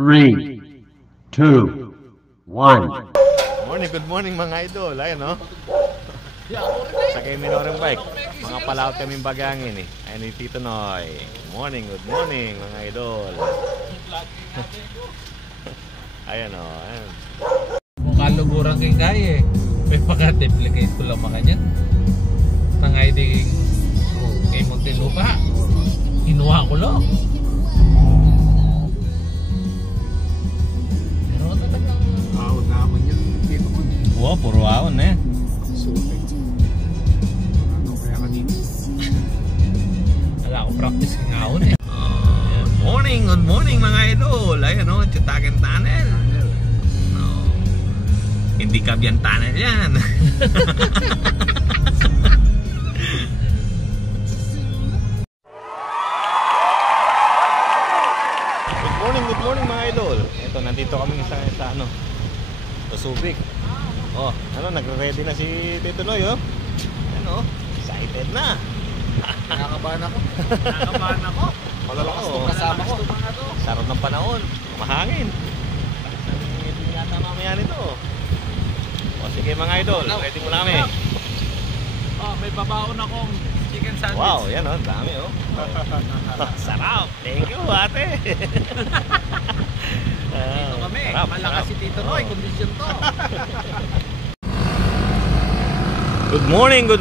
3, 2, 1. Good morning mga idol. Ayun no. Sakay minoreng bike. Mga palaot kaming bagangin eh. Ayun ni Tito Noy. Good morning mga idol. Ayan o. Ayan. Mukha lugurang kay kaya eh. May pagka-duplicate ko lang makanya. Tangay di kay Montelupa. Inuha ko lang. Pero talagang awon naman yan dito ko. Wow, puro awon eh. Super. Ano kaya kanina? wala akong practice ng awon eh. Good morning mga idol. Ayan o, Chutagan Tunnel. No. Hindi Kabiyan Tunnel yan. Good morning mga idol. Ito, nandito kami sa ano, sa Subic. Oh, ano, nagre-ready na si Tito Noy, oh. Ano, excited na. Nakakabahan ako. Malalakas itong kasama ko. Sarap ng panahon, mahangin. Hindi yata mamaya nito. O sige mga idol, ready mo na kami. Oh, may babaon akong chicken sandwich. Wow, yan o, dami o. Sarap, thank you ate. Dito kami, sarap, malakas si Tito Noy, kondisyon to. Good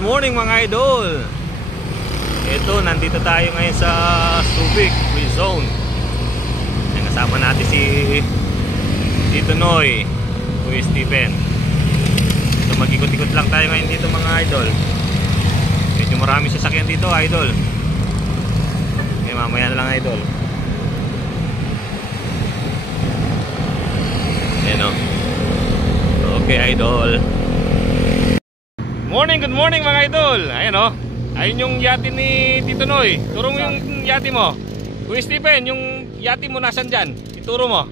morning mga idol. Ito, nandito tayo ngayon sa Subic Free Zone. Ay, kasama natin si Tito Noy, Kuya Stephen. So mag-ikot-ikot lang tayo ngayon dito mga idol. Medyo marami sasakyan dito idol. Okay, mamaya na lang idol. Ayan o. Okay idol. Good morning mga idol. Ayan o. Ayun yung yate ni Tito Noy. Turo mo yung yate mo. Kuya Stephen, yung yate mo nasan dyan? Ituro mo.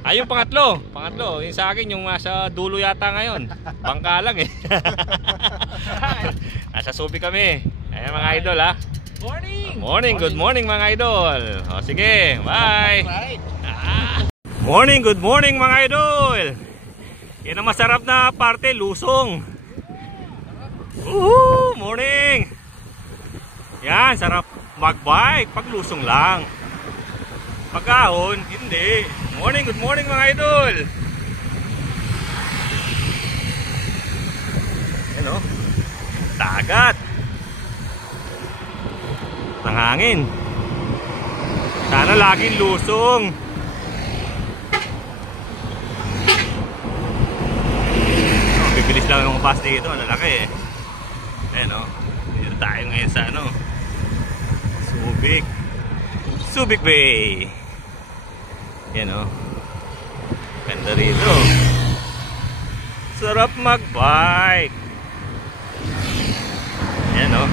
Ay, yung pangatlo. Yung sa akin, yung nasa dulo yata ngayon. Bangka lang eh. Nasa Subic kami. Ayan mga idol ha. Good morning mga idol. O sige, bye. Good morning mga idol. Yan ang masarap na parte, lusong. Morning. Yan, sarap magbike pag lusong lang. Pagkahon, hindi. Good morning mga idol. Ano? Dagat. Ang hangin. Sana laging lusong. Bibilis lang yung pass dito, lalaki eh. Ayan o. Dito tayo ngayon sa ano, Subic Bay. Yan o. Ganda rito. Sarap magbike. Yan o.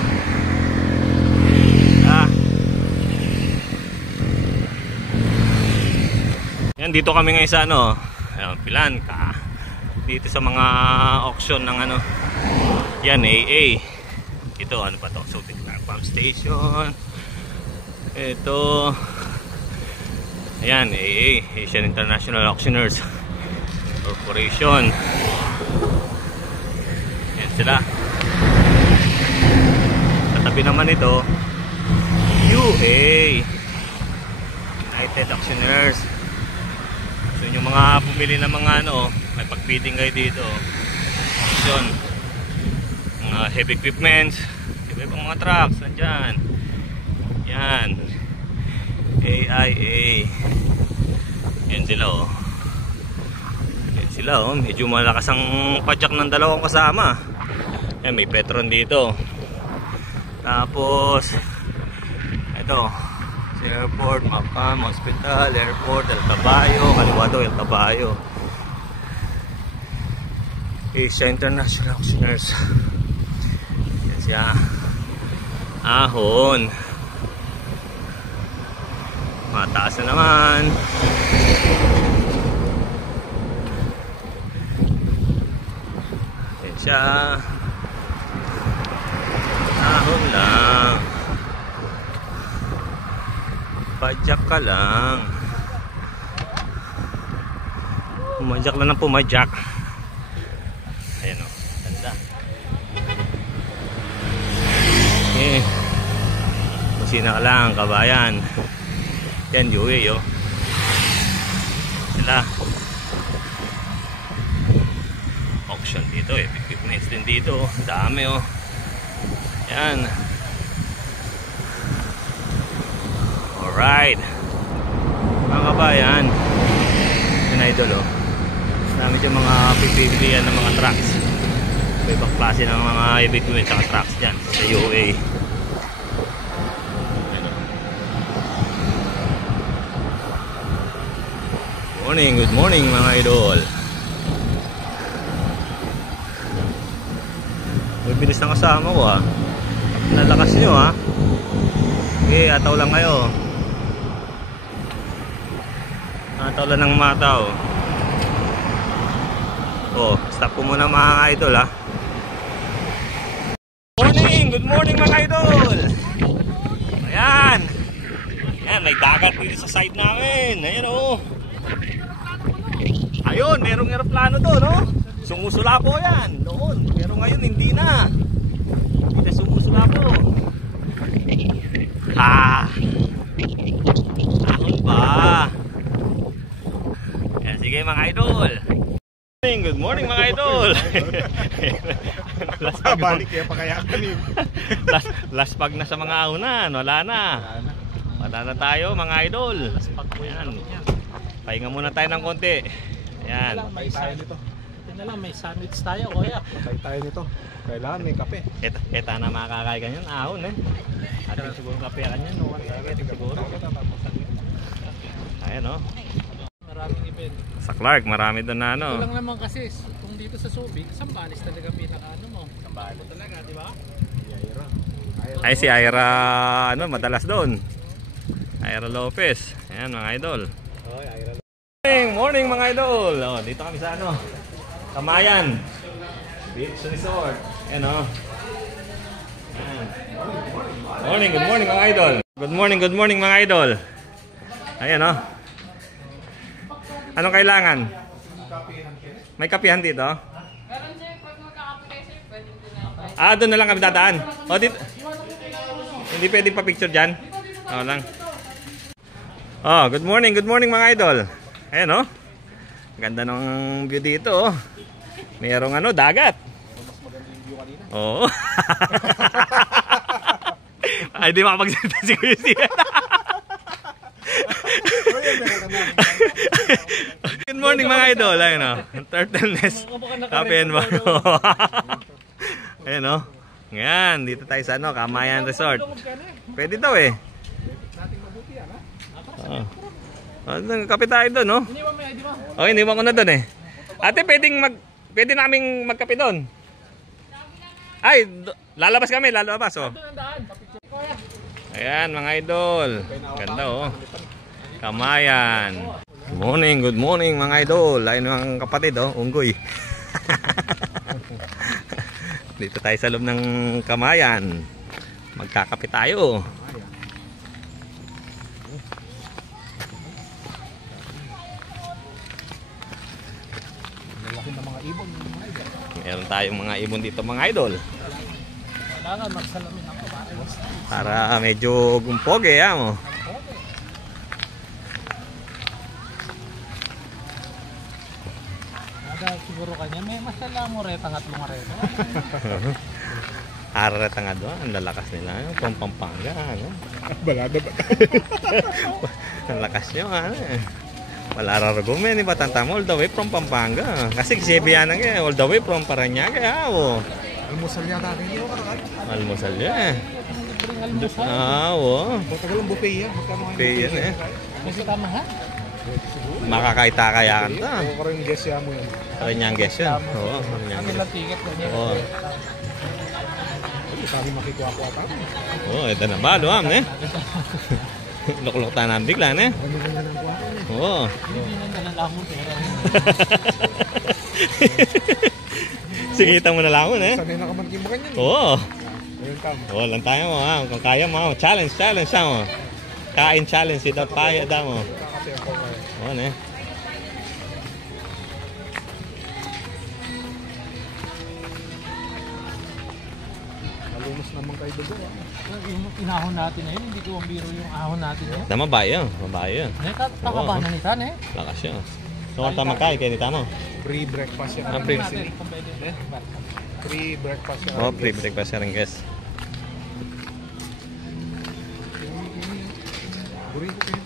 Yan, dito kami ngayon sa ano, Pilanca. Dito sa mga auction ng ano. Yan, AA. Ito, ano pa to? Subic Pump Station. Ito. Ayan, AA. Asian International Auctioneers Corporation. Ayan sila. Sa tabi naman ito, UA. United Auctioneers. So yung mga bumili ng mga ano, may pag-bidding kayo dito. Auction. Mga heavy equipments. Iba-ibang mga trucks. Nandyan. Yan. AIA. Yan sila oh. Yan sila oh. Medyo malakas ang padyak ng dalawang kasama. Yan, may Petron dito. Tapos ito, sa airport, Mapam, hospital, airport, El Caballo, kaliwa daw El Caballo. Asia International Auctioneers. Yan siya. Ahon. Mataas na naman. Yan siya. Ahon lang. Padyak ka lang. Pumadyak lang ng pumadyak. Ayan o, ganda. Okay. Kusina ka lang, kabayan. Yan, UA o. Sila. Auction dito eh. Equipments din dito. Dami o. Yan. Alright. Mga kabayan. Yan idol o. Dami dyan mga pipilian ng mga trucks. Ibang klase ng mga equipment at trucks dyan sa UA. Good morning mga idol. Bibilis ng kasama ko ha. Nalakas nyo ha. Okay, ataw lang kayo. Ataw lang ng mataw. Oh, stop ko muna mga idol ha. Good morning mga idol. Ayan. Ayan, may dagat dito sa side namin. Ayan oh. Ayun, merong aeroplano doon, no? Sumusulapo yan, noon. Pero ngayon, hindi na. Hindi na sumusulapo. Ahon pa. Yan, sige mga idol. Good morning mga idol. Balik kaya pa kaya kanin. Last pag na sa mga ahunan. Wala na. Wala na tayo mga idol. Ayan. Pahinga muna tayo ng konti. Ayan. Patay tayo nito. May sandwich tayo, kuya. Patay tayo nito. Kailangan may kape. Eta na makakain ka niyan, ahon eh. Atin siguro kape ka niyan, no? Siguro. Ayan o. Maraming event. Sa Clark, marami doon na ano. Ito lang naman kasi, kung dito sa Subic, Sambales talaga pinaka-ano mo. Sambales mo talaga, di ba? Ay si Ira, ano, madalas doon. Ira Lopez. Ayan mga idol. Morning mga idol. Oh, dito kami sa ano, Kamayan Beach Resort. Ayan o. Morning, good morning mga idol. Good morning mga idol. Ayan o. Anong kailangan? May kapihan dito? Doon na lang kami dadaan. O, dito. Hindi pwedeng pa-picture dyan. O lang. Oh, good morning mga idol. Ayan o. Ganda ng view dito o. Mayroong ano, dagat. Oo. Ay, di makapagsalita si Kuya Siya. Good morning mga idol. Ayun o. Turtleness. Cafe and Bar. Ayun o. Ngayon, dito tayo sa ano, Kamayan Resort. Pwede daw eh. Kape tayo doon, no? Oh, iniwan ko na doon eh. Ate, pwede naming magkape doon. Ay, lalabas kami, lalabas oh. Ayan mga idol. Ganda oh. Kamayan. Good morning mga idol. Ayun mga kapatid oh, unggoy. Dito tayo sa loob ng Kamayan. Magkakape tayo. Meron tayong mga ibon dito mga idol. Kailangan magsalamin ako. Para medyo gumpoge ya mo. Siguro kanya may masala mo reta at mga reta. Arareta nga doon, ang lalakas nila, yung Pampanga, ano? Balada ba? Ang lakas nyo, ano eh. Wala raragumen, iba tantamo, all the way from Pampanga. Kasi Sibianan eh, all the way from Parañaque, oh. Almusal yata rin yun. Almusal yan eh. Almusal? Oo. Matagal ang buffet yan. Buffet yan eh. Kasi tama ha? Makakaita kaya ka ito. Oo, karang guess yan mo yan. Parañaque yan. Oo, Ang Parañaque. ilang ticket na niya. Oo. Sabi makikuha-kuha pa. Oo, ito na ba, luwam eh. Luklok tanan bigla eh. Ano ba yan ang kuha ko? Oo. Hindi na nalalakon pera. Singita mo na lang eh. Sanay na ka man kimakan yan. Oo. Ayun kam. Oo, lang tayo mo ha. Kung kaya mo, challenge ha mo. Kain challenge without payad mo. Kakapit ako kayo. Oo, ne. Patay dugo. Yung inahon natin na yun, hindi ko ang biro yung ahon natin yun. Na mabayo, mabayo. Kakabahan na nitan eh. Lakas siya. So, kung tama kain, kayo nita mo. Free breakfast yan. Free. Free breakfast yan. Oh, free breakfast siya rin, guys. Buri ko kayo.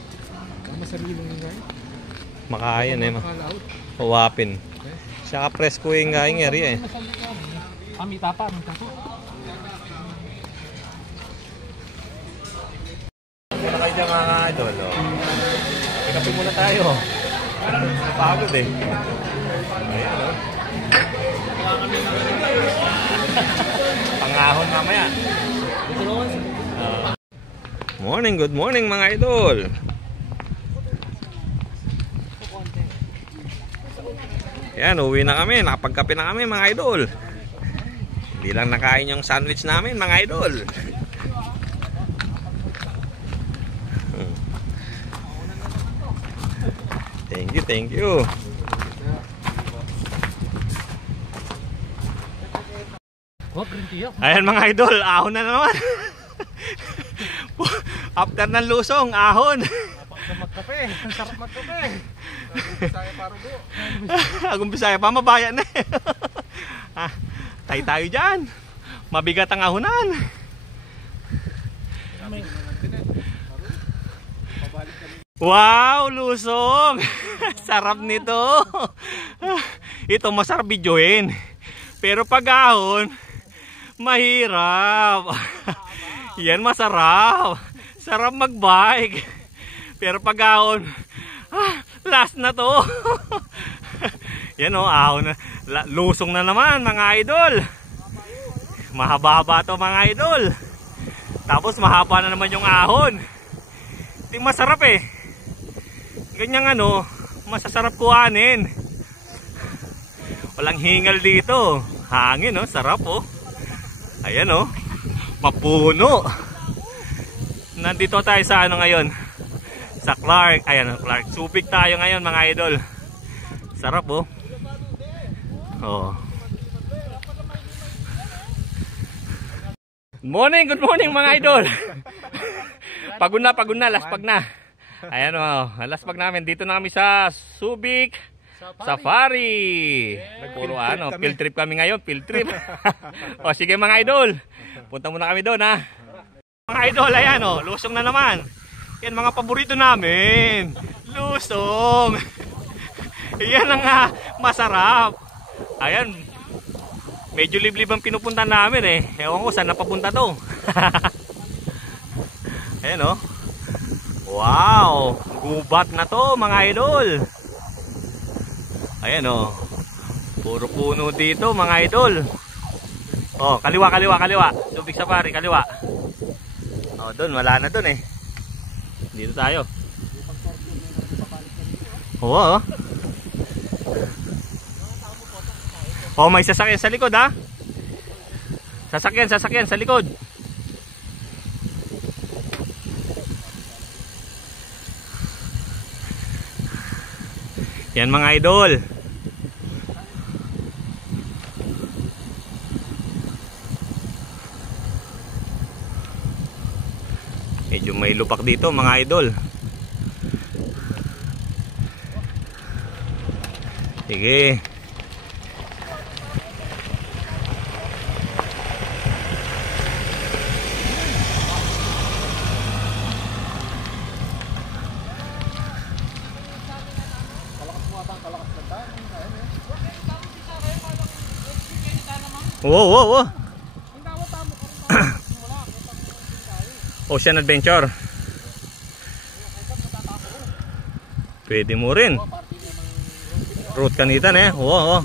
Ang masarili lang yung guys. Makain eh. Makalaot. Huwapin. Siya ka-presko yung kain area eh. Kami tapa, may tapo. Muna kayo dyan mga idol. Ikapin muna tayo. Napagod eh. Ayan o. Pangahon mamaya. Morning, good morning mga idol. Ayan, uwi na kami. Nakapagkape na kami mga idol. Hindi lang nakain yung sandwich namin mga idol. Thank you, thank you. Oh, green tea. Ayan mga idol, ahon na naman. After ng lusong, ahon. Magkape. Ang sarap magkape. Saya parugo. Agong Bisaya pa, mabaya na eh. Tay tayo dyan. Mabigat ang ahonan. Wow, lusong. Sarap nito. Ito masarap videoin. Pero pag ahon, mahirap. Yan masarap. Sarap magbike. Pero pag ahon, last na to. Yan o, ahon na. Lusong na naman mga idol. Mahaba-haba to mga idol. Tapos mahaba na naman yung ahon. Ito yung masarap eh. Ganyang ano, masasarap kuhanin. Walang hingal dito. Hangin oh, sarap oh. Ayan oh, mapuno. Nandito tayo sa ano ngayon, sa Clark. Ayan oh, Clark. Subic tayo ngayon mga idol. Sarap oh. Oh. Good morning mga idol. Pagod na, laspag na. Ayan o, laspag namin. Dito na kami sa Subic Safari. Puro ano, field trip kami ngayon, field trip. O sige mga idol, punta muna kami doon ha. Mga idol, ayan o, lusong na naman. Yan mga paborito namin. Lusong. Yan ang masarap. Ayan, medyo liblib ang pinupunta namin eh. Ewan ko saan napapunta to. Ayan o. Wow, gubat na to mga idol. Ayan o, puro puno dito mga idol. Oh, kaliwa. Subic Safari, kaliwa. Oh, doon, wala na doon eh. Dito tayo. Oo. Oh, may sasakyan sa likod ha. Sasakyan sa likod. Yan mga idol. Medyo may lupak dito mga idol. Sige. Wow. Ocean Adventure. Pwede mo rin. Route kanitan eh. Wow.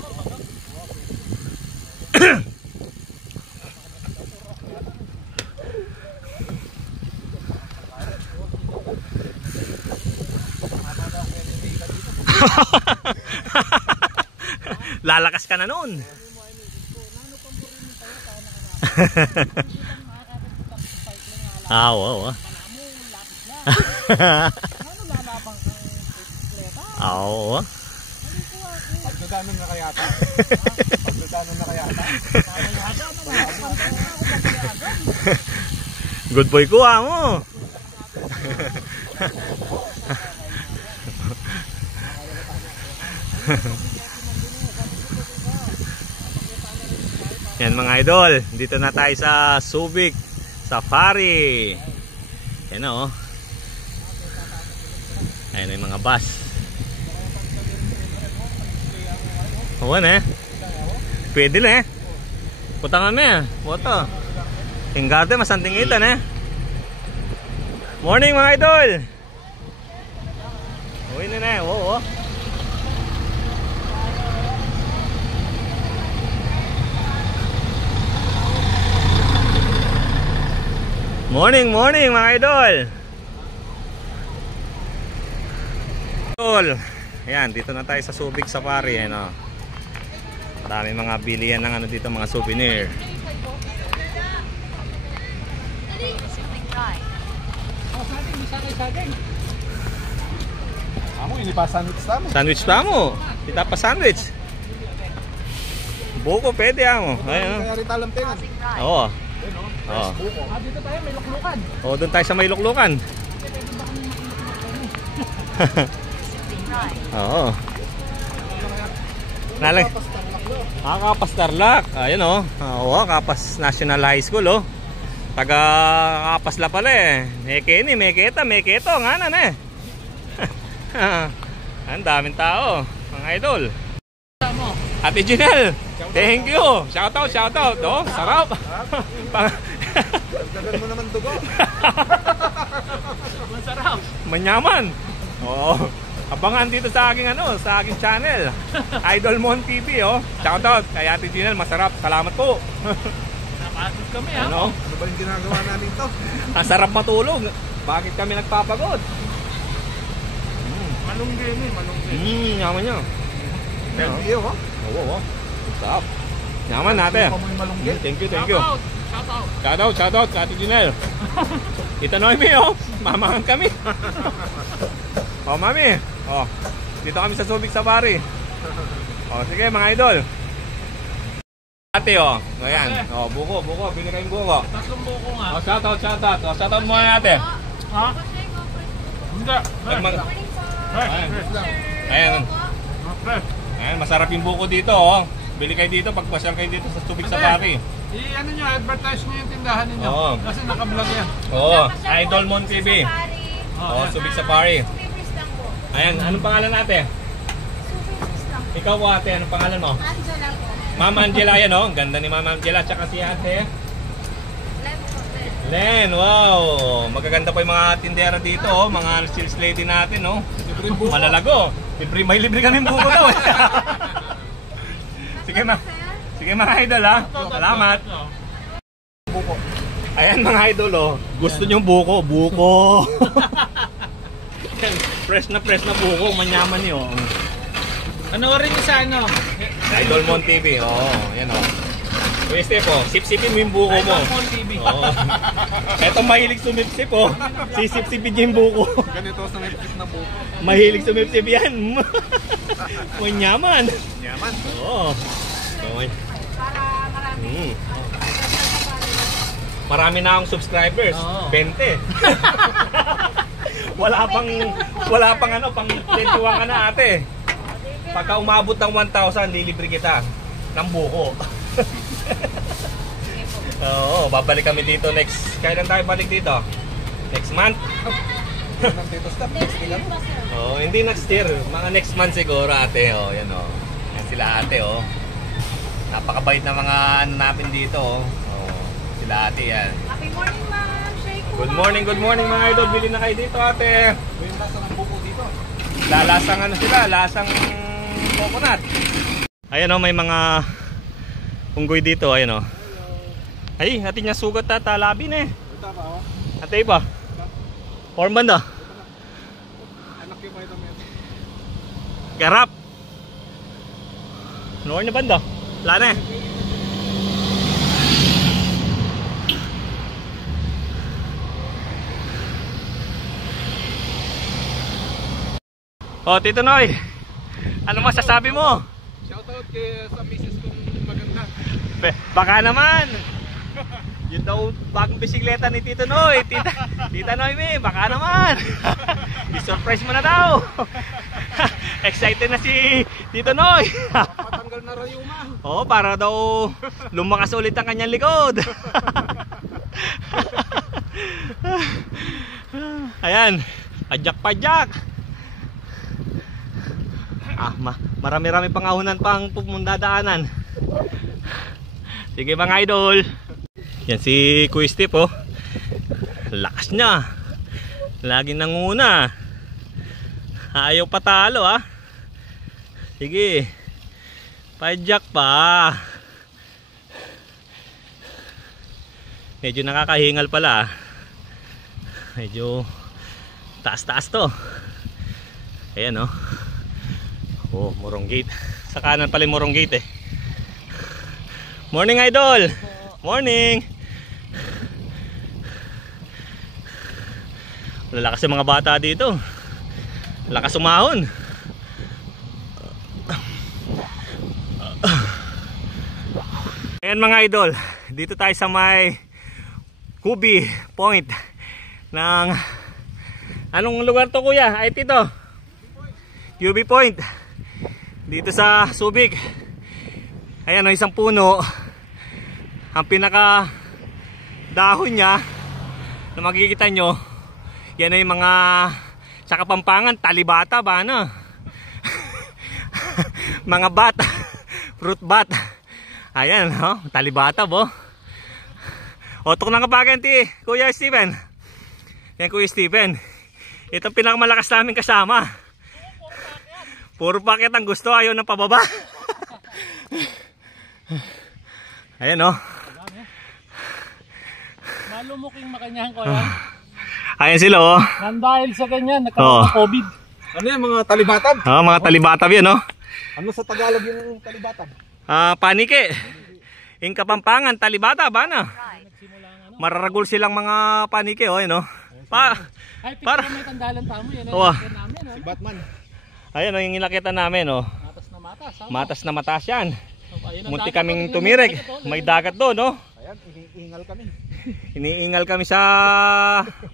Lalakas ka na noon. Wow. Pagdadaanan na kayata. Pagdadaanan na kayata. Good boy ko mo. Yan mga idol, dito na tayo sa Subic Safari. Yan o. Ayan yung mga bus. Oo na eh. Pwede na eh. Puta kami eh. Boto. Tingkate masantingitan eh. Morning mga idol. Uwi na eh. Oo. Morning mga idol. Ayan, dito na tayo sa Subic Safari. Ayan o. Marami mga bilihan ng ano dito, mga souvenir. Amo, ini pa sandwich tamo. Sandwich pa mo. Kita pa sandwich. Buko pwede amo. Ayun. Kaya rin talampengan. Oo. Oo. Dito tayo, may luklukan. Oo, doon tayo sa may luklukan. Oo. Nalang. Kapas Tarlac. Ayun oh. Oo, Kapas National High School oh. Taga Kapas la pala eh. Meke ni, meketa, meketo nga na eh. Ang daming tao, mga idol. Ate Janelle, thank you. Shout out. Oh, sarap. Dagdagan mo naman dugo. Masarap. Manyaman. Oo. Abangan dito sa aking ano, sa aking channel. Idol Mon TV oh. Shout out kay Ate Janelle, masarap. Salamat po. Napagod kami ha. Ano? Ano ba yung ginagawa natin to? Ang sarap matulog. Bakit kami nagpapagod? Malunggay ni, malunggay. Yaman nyo. Iyo ho? Oo. Sarap. Yaman natin. Amoy malunggay. Thank you. Shout out kay Ate Janelle. Kita Noemi oh. Mamahan kami. Oh, mami. Oh. Dito kami sa Subic Safari. Oh, sige mga idol. Ate oh. Ayan. Oh, buko. Bili kayong buko. Tatlong buko nga. Oh, shout out. Oh, shout out mo na ate. Ha? Hindi. Ayan. Ayan, masarap yung buko dito oh. Bili kayo dito pag pasyal kayo dito sa Subic Safari. Ano nyo, advertise nyo yung tindahan ninyo. Oo. Kasi naka-vlog yan. Oo, Idol Mon TV. Oo, yan. Subic Safari. Ayan, anong pangalan ate? Ikaw po ate, anong pangalan mo? Angela po. Mama Angela yan oh. Ang ganda ni Mama Angela. Tsaka si ate Len, wow. Magaganda pa yung mga tindera dito oh. Mga sales lady natin oh. Malalago. May libre kami buko daw eh. Sige mga idol ha. Salamat. Buko. Ayan mga idol oh. Gusto nyo buko. Buko. Fresh na buko. Manyaman nyo. Ano rin yung sa ano? Idol Mon TV. Oo. Yan oh. Pwede po. Sip-sipin mo yung buko mo. Idol Mon TV. Oo. Eto mahilig sumipsip oh. Sisip-sipin niya yung buko. Ganito sa may tip na buko. Mahilig sumipsip yan. Manyaman. Yaman. Oo. Okay. Para marami. Marami na akong subscribers. Oo. 20. wala pang ano, pang 21 ka na ate. Pagka umabot ng 1,000, lilibre kita ng buko. Oo, babalik kami dito next. Kailan tayo balik dito? Next month? Nandito stop. Oo, hindi next year. Mga next month siguro ate. Oh, yan oh. Yan sila ate oh. Napakabait na mga ano natin dito oh. Oh, sila ate yan. Happy morning, ma'am. Shake po. Good morning mga idol. Bili na kayo dito ate. Yung lasa ng buko dito. Lalasang ano sila, lasang coconut. Ayan o, may mga unggoy dito, ayan o. Ay, natin niya sugat tatalabin eh. Ito pa oh. Ate iba. Orman da. Anak yung ito mo. Garap. Noor na banda. Wala na eh. Oh, Tito Noy. Ano masasabi mo? Shoutout kay sa misis kong maganda. Baka naman. Yun daw bagong bisikleta ni Tito Noy. Tita Noy, baka naman. I-surprise mo na daw. Excited na si Tito Noy. Patanggal na rayuma. Oo, para daw lumakas ulit ang kanyang likod. Ayan, pajak-pajak. Marami-rami pangahunan pang pumundadaanan. Sige mga idol. Yan si Kuya Steve, oh. Lakas niya. Laging nanguna. Ayaw patalo, ah. Sige. Pajak pa. Medyo nakakahingal pala. Medyo taas-taas to. Ayan, oh. Oh, Morong Gate. Sa kanan pala yung Morong Gate, eh. Morning, idol. Morning. Lalakas yung mga bata dito. Lakas umahon. Ayan mga idol, dito tayo sa may Kubi Point ng anong lugar to kuya? Ay Tito, Kubi Point dito sa Subic. Ayan o, isang puno. Ang pinaka dahon niya na makikita nyo, yan ay mga sa Kapampangan, talibata ba ano? Mga bat, fruit bat. Ayan, oh, talibata bo. Otok na kapagan ti Kuya Steven. Yan Kuya Steven. Ito pinakamalakas namin kasama. Puro paket ang gusto, ayaw ng pababa. Ayan oh. Malumuking makanyahan ko yan. Ayan sila oh. Dahil sa ganyan, nagka-COVID. Ano yan, mga talibatab? Oh, mga talibatab yan oh. Ano sa Tagalog yung talibatab? Panike. In Kapampangan, talibata ba na? Mararagol silang mga panike oh, yun oh. Para may tandalan tamo yan. Oh. Si Batman. Ayan oh, yung ilakitan namin oh. Matas na matas. Matas na matas yan. Munti kaming tumirek. May dagat doon oh. Ayan, iniingal kami. Iniingal kami sa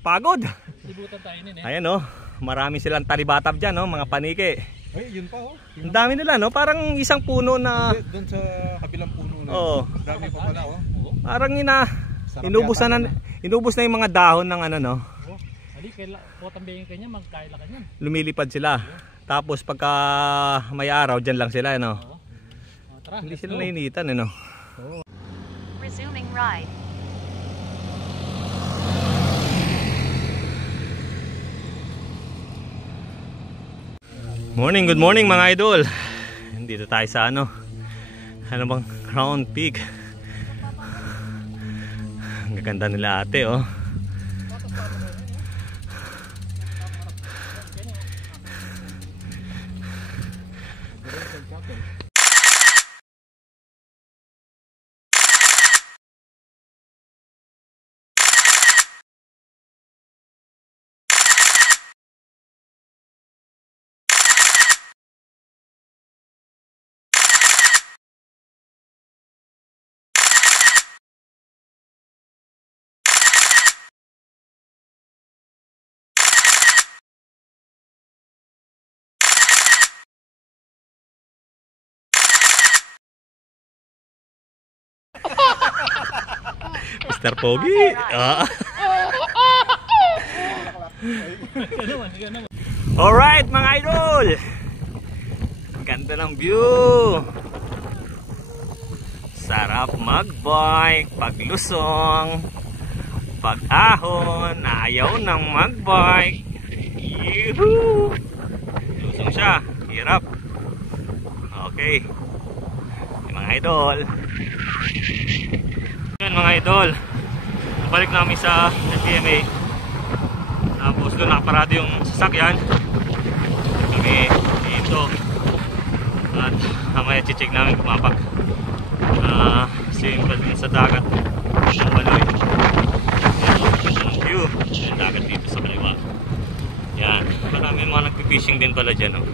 pagod. Sibutan tayo nun eh. Ayan oh, marami silang talibatab dyan oh, mga panike. Ay, yun pa oh. Ang dami nila no, parang isang puno na Doon sa kabilang puno na. Oo. Dami pa pala oh. parang inubos na yung mga dahon ng ano no. Hindi, kaya potambingin kanya, magkaila kanya. Lumilipad sila. Tapos pagka may araw, dyan lang sila no. Tara, Hindi sila nainitan no. Resuming ride. Morning, good morning mga idol. Dito tayo sa ano bang Crown Peak. Ang gaganda nila ate oh. Mr. Pogi. Alright mga idol. Ganda ng view. Sarap mag-bike, paglusong, pag-ahon, ayaw ng mag-bike. Yuhuu! Lusong siya, hirap. Okay. Mga idol. Yan mga idol, balik namin sa FPMA. Tapos doon nakaparado yung sasakyan. Kami dito. At mamaya check namin kumapag simple din sa dagat ng Baloy. Yan, view yung dagat dito sa kaliwa. Yan, marami mga nagpipishing din pala dyan oh.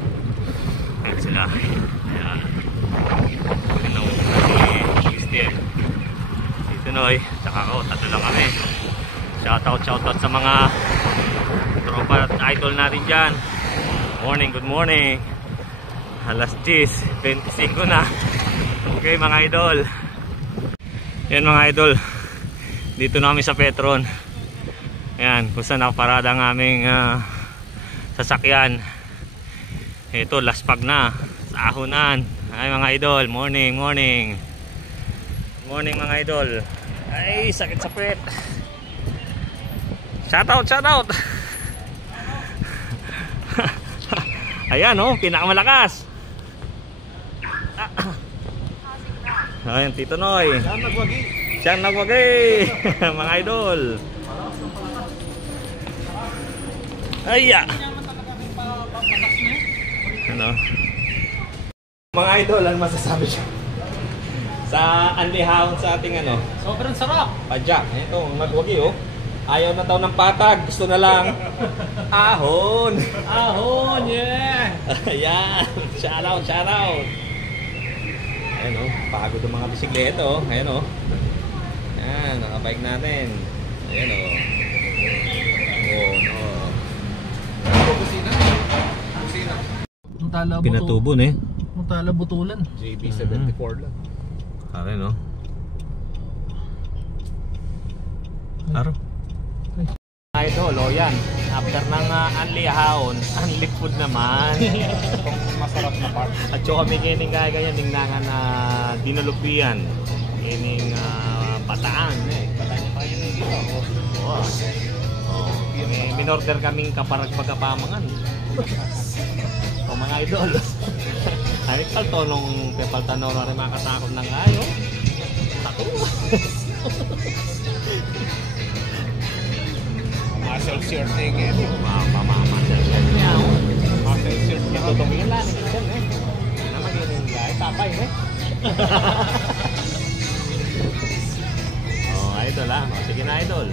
Yan sila. Yan. Noy, tsaka ako, tatlo lang kami. Shoutout sa mga tropa at idol natin dyan. Morning, good morning. Alas 10:25 na. Okay mga idol. Yan mga idol, dito na kami sa Petron. Yan, kung saan nakaparada ang aming sasakyan. Ito, laspag na sa Ahonan. Ay mga idol, morning, morning. Morning mga idol. Ay, sakit sa puwet. Shoutout. Ayan oh, pinakamalakas. Ayan, Tito Noy. Siyang nagwagi. Mga idol. Aya. Ano? Mga idol, ano masasabi siya? Sa anlihawon sa ating ano? Sobrang sarap. Padyak. Ito, nagwagi oh. Ayaw na daw ng patag, gusto na lang ahon. Ahon, yeah. Ayan, shout out. Ayan o, pagod ang mga bisikleta o. Ayan o. Ayan, nakabike natin. Ayan o. Busina. Ang tala buto. Pinatubon eh. Ang tala butulan. JB74 lang. Ayan o. Aro. Idol, o yan. After ng anlihawon, unli food naman. Itong masarap na part. At so kami kining kaya ganyan, ningnangan na dinulupian. Kining bataan eh. Bataan niya pa yun eh dito. Oo. Minorder kaming kaparag pagkapamangan. O mga idol. Ay, kalto nung pepaltanaw na rin makatakot ng kayo. Tako. Muscle shirt na yung Mama-shirt niya. muscle shirt na Tutungin lang. Yan eh. Na magiging guy. Tapay eh. Oh, idol ah. Sige na idol.